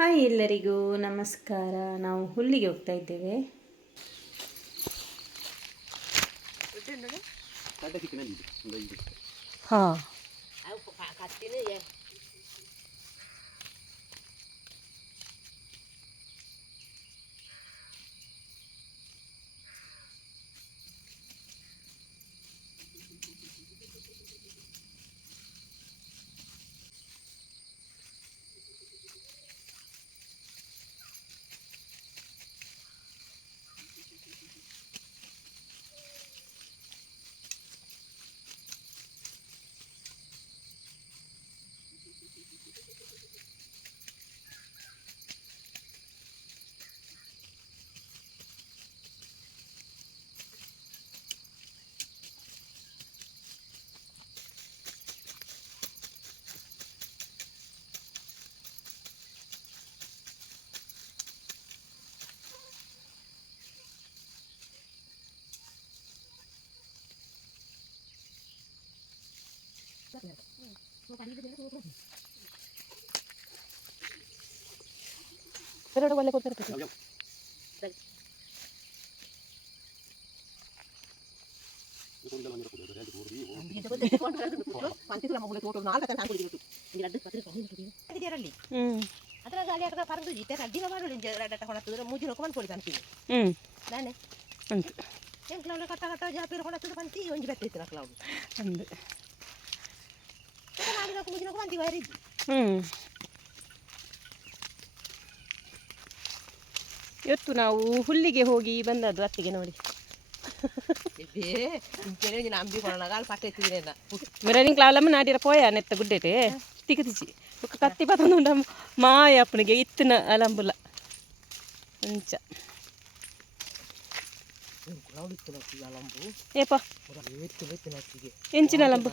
Hi ಎಲ್ಲರಿಗೂ ನಮಸ್ಕಾರ. ನಾವು ಹುಲ್ಲಿಗೆ ಹೋಗ್ತಾ ಇದ್ದೇವೆ. ಹಾಂ ಒಳ್ಳೆ ಕೊಡ್ತಾರೆ. ಇವತ್ತು ನಾವು ಹುಲ್ಲಿಗೆ ಹೋಗಿ ಬಂದದ್ದು ಅತ್ತಿಗೆ ನೋಡಿ. ಮಿರನಿಂಗ್ ಕ್ಲಾಲಮ್ಮ ನಾಡಿರ ಪೋಯ ನೆತ್ತ ಗುಡ್ಡೆಟೆ ತಿಗತಿಸಿ ಕತ್ತಿ ಪತ್ತೊಂದು ಮಾಯ ಅಪ್ಪನಿಗೆ ಇತ್ತಿನ ಅಲಂಬುಲ ಅಂಚ ಏಪ ಎಂಚಿನ ಅಲಂಬು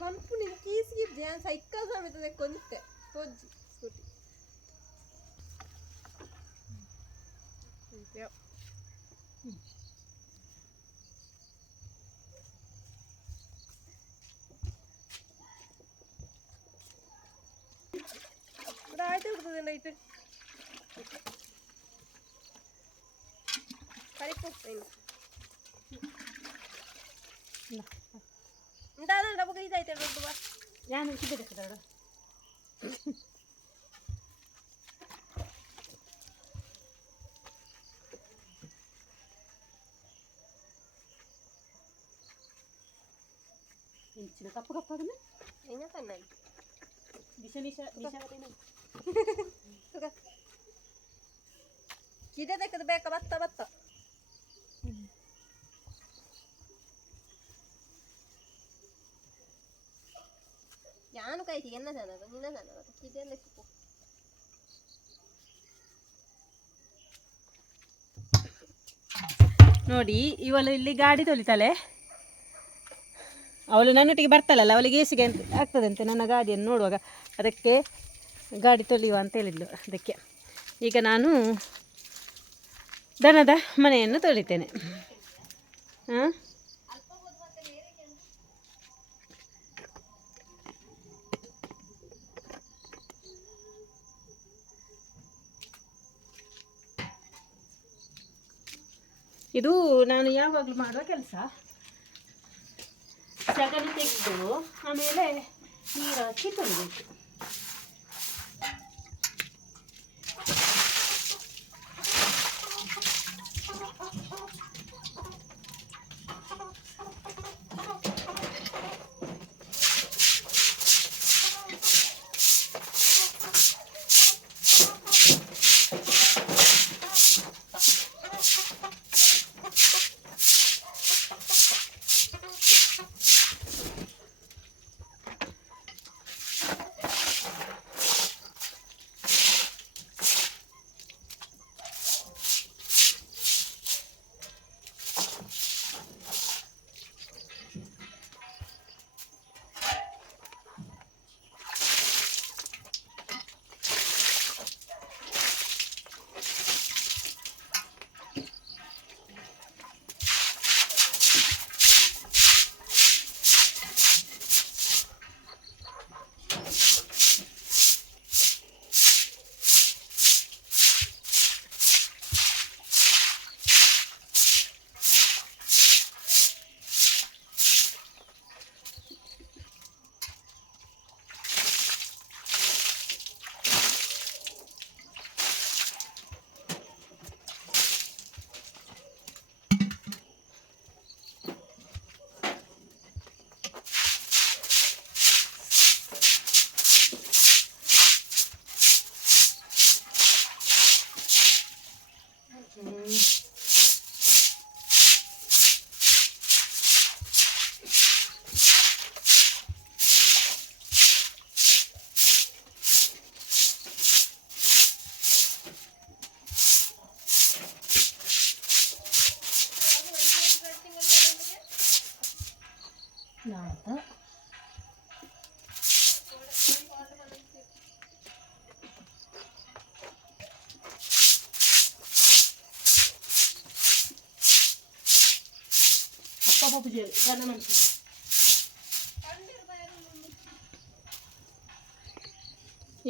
ಪಂಪುನಿ ಕೀಸಿಗೆ ಜಾನ್ ಸೈಕಲ್ ಸಮೇತ ಕೊಂದಿತ್ತೆ ತೋಜಿ ಸ್ಕೂಟಿ ಆಯ್ತು ಬಿಡ್ತದೆ ನೈಟ್ ಕರಿಪು ಡಬ್ಬ ಇದೈತೆ ದೊಡ್ಡ ನಾನು ಸಿಗಬೇಕದ ಇಂಚಿನ ಕಪ್ಪು ಕಪ್ಪಾಗನ ಹೆಂಗ ಕಣ್ಣ ದಿಶ ನಿಶ ನಿಶ ಕಿದೆ ತೆಗೆದು ಬೇಕಾ ಬತ್ತ ಬತ್ತ ಯಾನು ಕಾಯ್ತಿ ಎನ್ನ ಜನದ ನಿನ್ನ ಜನದ ಇದೆಲ್ಲ ಸಿಕ್ಕು ನೋಡಿ. ಇವಳು ಇಲ್ಲಿ ಗಾಡಿ ತೊಳಿತಾಳೆ. ಅವಳು ನನ್ನೊಟ್ಟಿಗೆ ಬರ್ತಾಳಲ್ಲ, ಅವಳಿಗೆ ಏಸಿಗೆ ಅಂತ ಆಗ್ತದಂತೆ ನನ್ನ ಗಾಡಿಯನ್ನು ನೋಡುವಾಗ. ಅದಕ್ಕೆ ಗಾಡಿ ತೊಳೆಯುವ ಅಂತ ಹೇಳಿದ್ಲು. ಅದಕ್ಕೆ ಈಗ ನಾನು ದನದ ಮನೆಯನ್ನು ತೊಳಿತೇನೆ. ಹಾಂ, ಇದು ನಾನು ಯಾವಾಗಲೂ ಮಾಡುವ ಕೆಲಸ. ಸಗಣಿ ತೆಗೆದು ಆಮೇಲೆ ನೀರು ಹಾಕಿ ತೊಳಿಬೇಕು.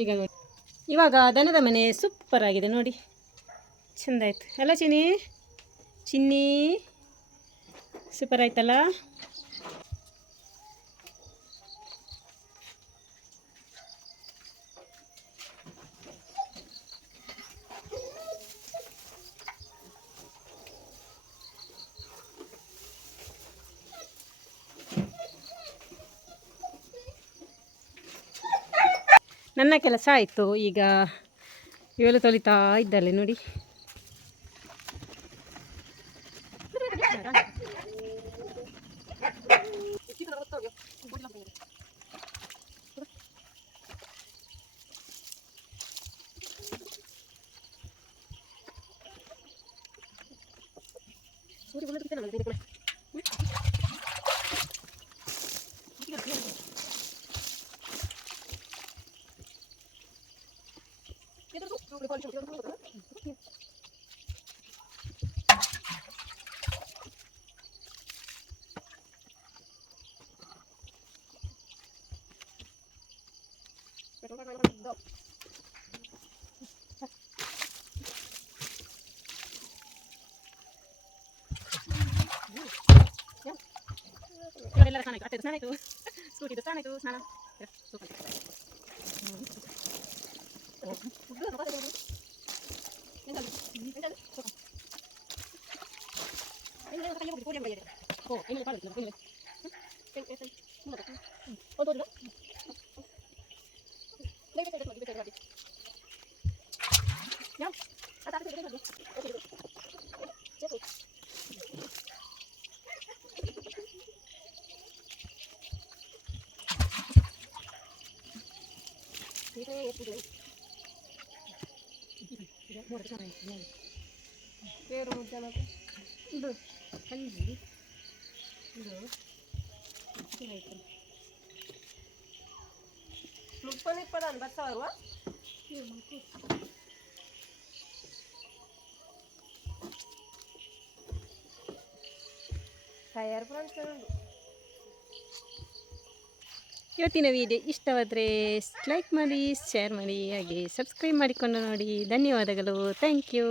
ಈಗ ನೋಡಿ, ಇವಾಗ ದನದ ಮನೆ ಸೂಪರ್ ಆಗಿದೆ ನೋಡಿ, ಚೆಂದ ಆಯ್ತು ಅಲ್ಲ ಚಿನ್ನಿ ಸೂಪರ್ ಆಯ್ತಲ್ಲ. ನನ್ನ ಕೆಲಸ ಆಯಿತು, ಈಗ ಇವಳು ತೊಳಿತಾ ಇದ್ದಾಳೆ ನೋಡಿ. ಇವರೆಲ್ಲರ ಸ್ನಾನ ಆಯಿತು, ಅತ್ತೆದು ಸ್ನಾನ ಆಯಿತು, ಸ್ಕೂಟಿದು ಸ್ನಾನ ಆಯಿತು, ಸ್ನಾನ పేరు ముద్దలకు ಇದು ಕಲ್ಲಿಗೆ ಇದು ಆಯ್ತು ಮುಪ್ಪನಿಪ್ಪದಾನು ಬರ್ತಾವ ತಯಾರು ಫ್ರೆಂಡ್ಸ್. ಇವತ್ತಿನ ವಿಡಿಯೋ ಇಷ್ಟವಾದರೆ ಲೈಕ್ ಮಾಡಿ, ಶೇರ್ ಮಾಡಿ, ಹಾಗೆ ಸಬ್ಸ್ಕ್ರೈಬ್ ಮಾಡಿಕೊಂಡು ನೋಡಿ. ಧನ್ಯವಾದಗಳು. Thank you.